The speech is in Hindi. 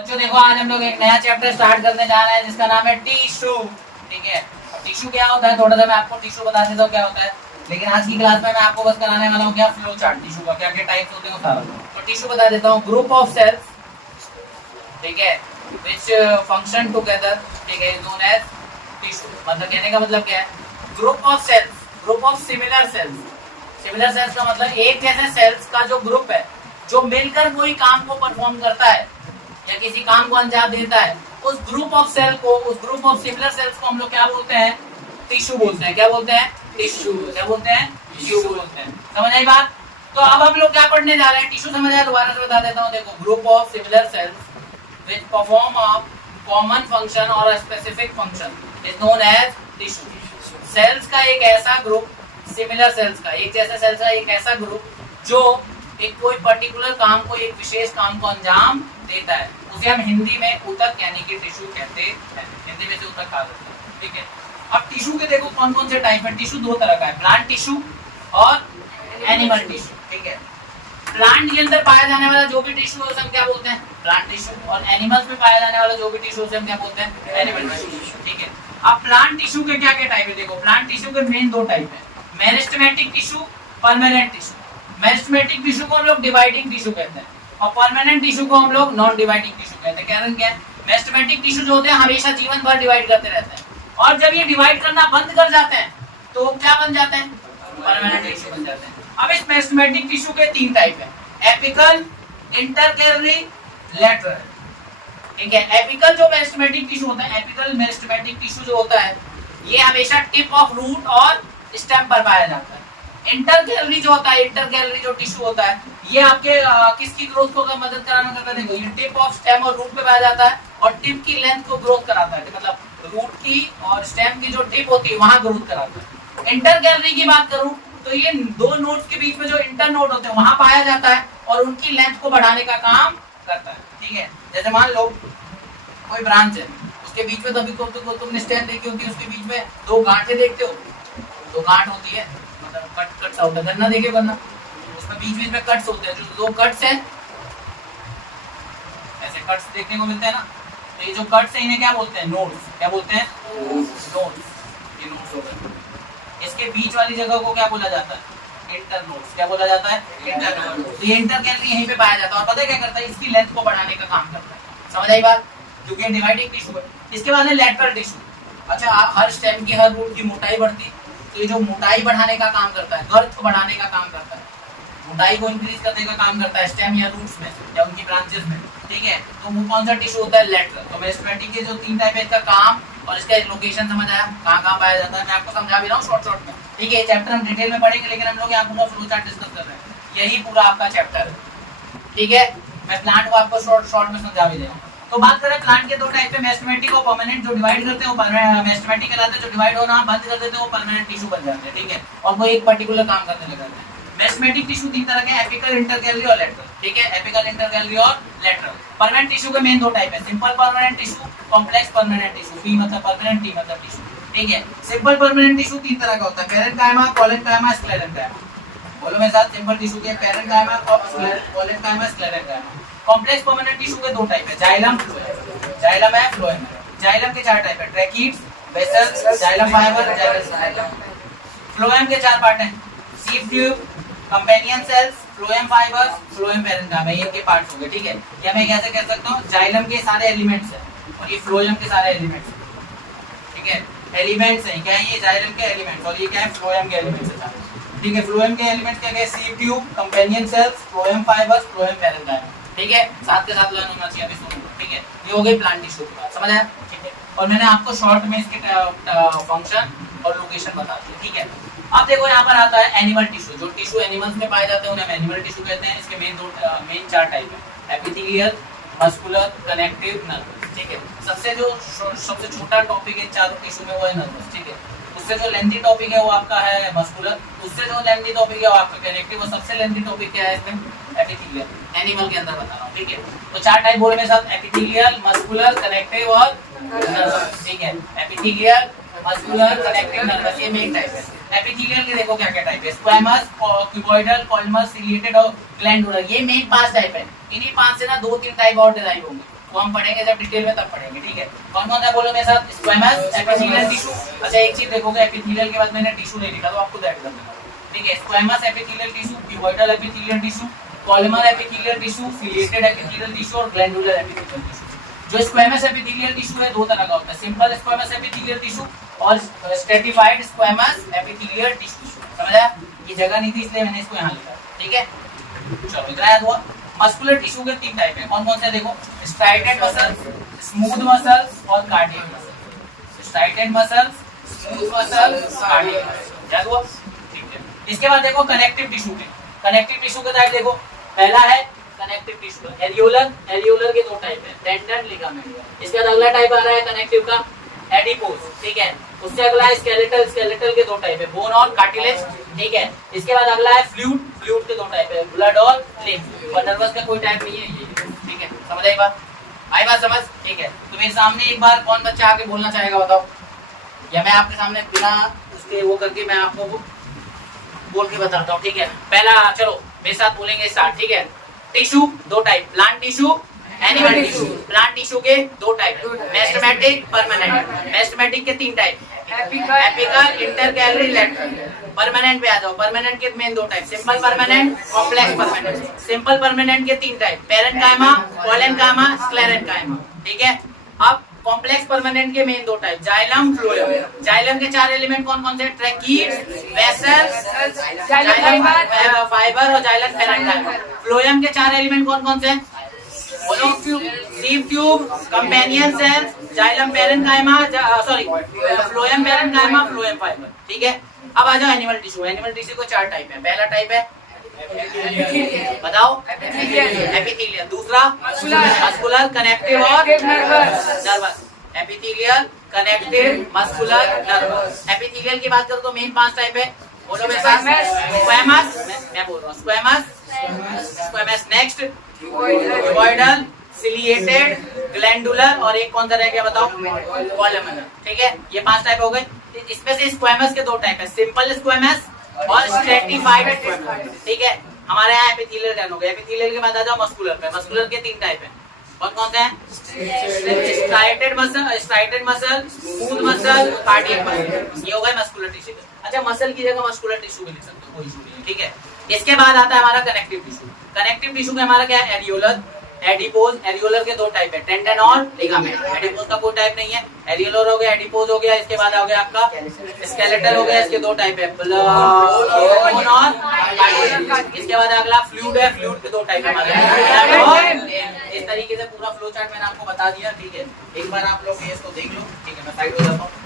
बच्चों देखो, आज हम लोग एक नया चैप्टर स्टार्ट करने जा रहे हैं जिसका नाम है टिश्यू। ठीक है, टिश्यू क्या होता है थोड़ा सा मैं आपको टिश्यू बता देता हूँ क्या होता है। लेकिन आज की क्लास में मैं आपको बस कराने वाला हूँ क्या, फ्लो चार्ट टिश्यू का, क्या क्या टाइप्स होते हैं वो सारा। तो टिश्यू बता देता हूँ, ग्रुप ऑफ सेल्स, ठीक है, विच फंक्शन टुगेदर, ठीक है, नोन एज टिश्यू। मतलब कहने का मतलब क्या है, group of cells, group of similar cells. Similar cells का मतलब एक जैसे सेल्स का जो ग्रुप है जो मिलकर कोई काम को परफॉर्म करता है या किसी काम को अंजाम देता है, उस ग्रुप ऑफ सेल को, उस ग्रुप ऑफ सिमिलर सेल्स को हम लोग क्या बोलते हैं, टिश्यू बोलते हैं। क्या बोलते हैं, टिश्यू। क्या बोलते हैं, टिश्यू बोलते हैं। समझ आई बात। तो अब हम लोग क्या पढ़ने जा रहे हैं, टिश्यू समझ आया, दोबारा से बता देता हूँ। देखो, group of similar sales which perform a common function or a specific function is known as tissue। Cells का एक ऐसा ग्रुप, सिमिलर सेल्स का, एक जैसे सेल्स का एक ऐसा ग्रुप जो एक कोई पर्टिकुलर काम को, एक विशेष काम को अंजाम देता है, उसे हम हिंदी में ऊतक यानी कि टिश्यू कहते हैं। हिंदी में से ऊतक कहा जाता है। ठीक है, अब टिश्यू के देखो कौन कौन से टाइप है। टिश्यू दो तरह का है, प्लांट टिश्यू और एनिमल टिश्यू। ठीक है, प्लांट के अंदर पाया जाने वाला जो भी टिश्यू है उसे हम क्या बोलते हैं, प्लांट टिश्यू। और एनिमल्स में पाया जाने वाला जो भी टिश्यू उसे हम क्या बोलते हैं, एनिमल टिश्यू। ठीक है, अब प्लांट टिश्यू के क्या क्या टाइप है। देखो, प्लांट टिश्यू के मेन दो टाइप है, meristematic tissue, permanent tissue. Meristematic tissue को हम लोग डिवाइडिंग टिश्यू कहते हैं और परमानेंट टिश्यू को हम लोग नॉन डिवाइडिंग टिश्यू कहते हैं। कारण क्या है, मेरिस्टेमेटिक टिश्यू जो होते हैं हमेशा जीवन भर डिवाइड करते रहते हैं, और जब ये डिवाइड करना बंद कर जाते हैं तो क्या बन जाते हैं, परमानेंट टिश्यू बन जाते हैं। अब इस मेरिस्टेमेटिक टिश्यू के तीन टाइप है, एपिकल, इंटरकैलरी, लेटरल। ठीक है, एपिकल जो मेरिस्टेमेटिक टिश्यू होता है, एपिकल मेरिस्टेमेटिक टिश्यू जो होता है ये हमेशा टिप ऑफ रूट और स्टेम पर पाया जाता है। इंटरकैलरी जो होता है, इंटरकैलरी जो टिश्यू होता है ये आपके किसकी ग्रोथ को मदद कराना करता है। देखो, ये टिप ऑफ स्टेम और रूट पे पाया जाता है और टिप की लेंथ को ग्रोथ कराता है, मतलब रूट की और स्टेम की जो टिप होती है वहां ग्रोथ कराता है। इंटरकैलरी की बात करूं तो ये दो नोड्स के बीच में जो इंटर नोड होते हैं वहां पाया जाता है और उनकी लेंथ को बढ़ाने का काम करता है। ठीक है, जैसे मान लो कोई ब्रांच है, उसके बीच में कभी को तुमने स्टेम देखी होती है, उसके बीच में दो गांठें देखते हो, दो गांठ होती है, मतलब कट्स होता है, गन्ना देखे गन्ना, उसमें बीच में कट्स होते हैं, जो दो कट्स हैं, ऐसे कट्स देखने को मिलते हैं ना, तो ये जो कट्स हैं इन्हें क्या बोलते हैं, नोड्स। क्या बोलते हैं, नोड्स। ये नोड्स होते हैं। इसके बीच वाली जगह को क्या बोला जाता है, इंटरनोड्स। क्या बोला जाता है, इंटरनोड्स। तो ये इंटरकैलरी यहीं पे पाया जाता है और पता है क्या करता है, इसकी लेंथ को बढ़ाने का काम करता है। समझ आई बात, क्योंकि डिवाइडिंग टिश्यू है। इसके बाद है लेटरल टिश्यू। अच्छा, हर स्टेम की, हर रूट की मोटाई बढ़ती है, तो ये जो मोटाई बढ़ाने का काम करता है, गर्थ को बढ़ाने का काम करता है, मोटाई को इंक्रीज करने का काम करता है स्टेम या रूट्स में या उनकी ब्रांचेस में। ठीक है, तो वो कौन सा टिश्यू होता है, लेटरल। तो मेरिस्टेमेटिक के जो तीन टाइप है, इसका काम और इसका लोकेशन समझ आया, कहाँ पाया जाता है, मैं आपको समझा भी रहा हूँ शॉर्ट में। ठीक है, चैप्टर हम डिटेल में पढ़ेंगे, लेकिन हम लोग यहाँ पूरा फ्लो चार्ट डिस्कस कर रहे हैं, यही पूरा आपका चैप्टर है। ठीक है, मैं प्लांट को आपको शॉर्ट में समझा भी दे रहा हूँ। तो बात करें प्लांट के दो टाइप है, मेरिस्टेमेटिक और परमानेंट। जो डिवाइड करते हैं वो मेरिस्टेमेटिक कहलाते हैं, जो डिवाइड होना बंद कर देते हैं वो परमानेंट टिश्यू बन जाते हैं। ठीक है, और वो एक पर्टिकुलर काम करने लग जाते हैं। मेरिस्टेमेटिक टिश्यू तीन तरह के, एपिकल, इंटरकैलरी और लेटरल। ठीक है, एपिकल, इंटरकैलरी और लेटरल। परमानेंट टिश्यू के मेन दो टाइप है, simple permanent tissue, complex permanent tissue. P मतलब परमानेंट, टी मतलब टिश्यू। ठीक है, सिंपल परमानेंट टिश्यू तीन तरह का होता है, पैरेन्काइमा, कोलेनकाइमा, स्क्लेरेन्काइमा। बोलो मेरे साथ, सिंपल टिश्यू के parenchyma, collenchyma, sclerenchyma. Complex permanent tissue के दो टाइप है, जाइलम, फ्लोएम। जाइलम है, फ्लोएम है। जाइलम के चार टाइप है, tracheids, vessels, xylem fibre, xylem. Phloem के चार पार्ट हैं, sieve tube, companion cells, phloem fibres, phloem parenchyma, ये इनके पार्ट्स हो गए। ठीक है, या मैं कैसे कह सकता हूँ, जाइलम के सारे एलिमेंट्स हैं और ये फ्लोएम के सारे एलिमेंट्स हैं। ठीक है, एलिमेंट्स हैं, क्या है ये, जाइलम के एलिमेंट्स, और ये क्या है, फ्लोएम के एलिमेंट्स हैं। ठीक है, फ्लोएम के एलिमेंट्स क्या है, sieve tube, companion cells, phloem fibres, phloem parenchyma. ठीक है, साथ के साथ लर्न होना चाहिए अभी सुनो। ठीक है, ये हो गई प्लांट टिश्यू की बात, समझ आया। ठीक है, और मैंने आपको शॉर्ट में इसके फंक्शन और लोकेशन बता दी। ठीक है, अब देखो यहाँ पर आता है एनिमल टिश्यू। जो टिश्यू एनिमल्स में पाए जाते हैं उन्हें एनिमल टिश्यू कहते हैं। इसके मेन चार टाइप है, एपिथेलियल, मस्कुलर, कनेक्टिव, नर्वस। ठीक है, सबसे छोटा टॉपिक है चारों टिश्यू में वो है नर्वस। ठीक है, उससे जो लेंथी टॉपिक है वो आपका है मस्कुलर, उससे जो लेंथी टॉपिक है वो आपका कनेक्टिव, और सबसे लेंथी टॉपिक क्या है इसमें, एपिथेलियल, एनिमल के अंदर बता रहा हूँ। ठीक है, तो चार टाइप बोले मेरे साथ, एपिथेलियल, मस्कुलर, कनेक्टिव और नर्वस। ठीक है, एपिथेलियल, मस्कुलर, कनेक्टिव, नर्वस, ये मेन टाइप है। एपिथेलियल के देखो क्या क्या टाइप है, स्क्वैमस, क्यूबॉइडल, कॉलमस, सिलिएटेड और ग्लैंडुलर। ये मेन पांच टाइप है। इन्हीं पांच से ना दो तीन टाइप और डिराइव होंगे। वो हम पढ़ेंगे जब डिटेल में, तब पढ़ेंगे, ठीक है। कौन कौन सा बोलो मेरे साथ, स्क्वेमस, एपिथेलियल टिश्यू। अच्छा एक चीज देखोगे, एपिथेलियल के बाद मैंने टिश्यू नहीं लिखा, तो आपको ऐड कर देना, ठीक है। Squamous epithelial tissue, cuboidal epithelial tissue, columnar epithelial tissue, ciliated epithelial tissue और ग्लैंडुलर एपिथेलियल टिश्यू। जो स्क्वेमस एपिथेलियल टिश्यू है दो तरह का होता है, सिंपल स्क्वेमस एपिथेलियल टिश्यू और स्ट्रेटिफाइड स्क्वेमस एपिथेलियल टिश्यू। समझा? ये जगह नहीं थी इसलिए मैंने इसको यहाँ लिखा, ठीक है। चलो इतना याद हुआ। मस्कुलर टिश्यू के 3 टाइप है, कौन कौन से देखो, स्ट्राइटेड मसल्स, स्मूथ मसल्स और cardiac muscles. Striated muscles, smooth muscles, cardiac muscles, याद हुआ, ठीक है। इसके बाद देखो कनेक्टिव टिश्यू के, कनेक्टिव टिश्यू के टाइप देखो, पहला है कनेक्टिव टिश्यू एरियोलर, एरियोलर के 2 टाइप है, टेंडन, लिगामेंट। इसके बाद अगला टाइप आ रहा है कनेक्टिव का एडिपोज, ठीक है। उससे अगला है स्केलेटल, स्केलेटल के 2 टाइप है, बोन और कार्टिलेज, ठीक है। इसके बाद अगला है फ्लूइड, फ्लूइड के 2 टाइप है, ब्लड और लिम्फ, और नर्वस का कोई टाइप नहीं है ये, ठीक है। समझ आई बात? आई बात समझ, ठीक है। तो मेरे सामने एक बार कौन बच्चा आके बोलना चाहेगा बताओ, या मैं आपके सामने बिना उसके वो करके मैं आपको बोल के बताता हूँ, ठीक है। पहला चलो मेरे साथ बोलेंगे स्टार्ट, ठीक है। Tissue 2 type, plant tissue, animal tissue. Plant tissue के 2 टाइप, मेस्टमैटिक, परमानेंट। मेस्टमैटिक के 3 type, apical, intercalary, lateral. Permanent पे आ जाओ, परमानेंट के main 2 type, simple permanent, complex permanent. Simple permanent के 3 टाइप, पेरेन्काइमा, पोलेनकाइमा, स्क्लेरेन्काइमा, ठीक है। अब कॉम्प्लेक्स परमानेंट के main 2 type, xylem, phloem. Xylem के 4 एलिमेंट कौन कौन से, ट्रैकीड, वेसल्स, जाइलम फाइबर और जाइलम पेरेन्काइमा। फ्लोएम के 4 एलिमेंट कौन कौन से, बोलो, sieve tube, companion cells, xylem parenchyma, sorry phloem parenchyma, phloem fibre, ठीक है। अब आ जाओ एनिमल टिश्यू। एनिमल टिश्यू को 4 टाइप है, पहला टाइप है बताओ, एपिथेलियल। दूसरा मस्कुलर, कनेक्टिव और nervous. Epithelial, connective, muscular, nervous. Epithelial की बात करो तो मेन 5 टाइप है, बोलो मेरे साथ, स्क्वेमस, मैं बोल रहा हूँ squamous, squamous, next cuboidal, ciliated, glandular और एक कौन सा रह गया बताओ, कॉलमनर, ठीक है। ये 5 टाइप हो गए। इसमें से स्क्वेमस के 2 टाइप है, सिंपल स्क्वेमस और स्ट्रेटिफाइड स्क्वेमस, ठीक है। हमारे यहाँ एपिथेलियल डन हो गया। एपिथेलियल के बाद आ जाओ मस्कुलर पे। मस्कुलर के 3 टाइप है, कौन कौन से हैं, striated muscle, striated muscle, smooth muscle, cardiac muscle. ये हो गए मस्कुलर टिश्यू। अच्छा मसल की जगह मस्कुलर टिश्यू भी लिख सकते हो, कोई इशू नहीं है, ठीक है। इसके बाद आता है हमारा कनेक्टिव टिश्यू। कनेक्टिव टिश्यू में हमारा क्या है, एरियोलर, एडिपोज। एरियोलर के 2 टाइप है, टेंडन और लिगामेंट। एडिपोज का कोई टाइप नहीं है, एरियोलर हो गया, एडिपोज हो गया। इसके बाद हो गया आपका स्केलेटल हो गया, इसके 2 टाइप है, बोन और कार्डियक। इसके बाद अगला फ्लूइड है, फ्लूइड के 2 टाइप है हमारे। इस तरीके से पूरा फ्लो चार्ट मैंने आपको बता दिया, ठीक है। एक बार आप लोग इसको देख लो, ठीक है। मैं साइड हो जाता हूँ।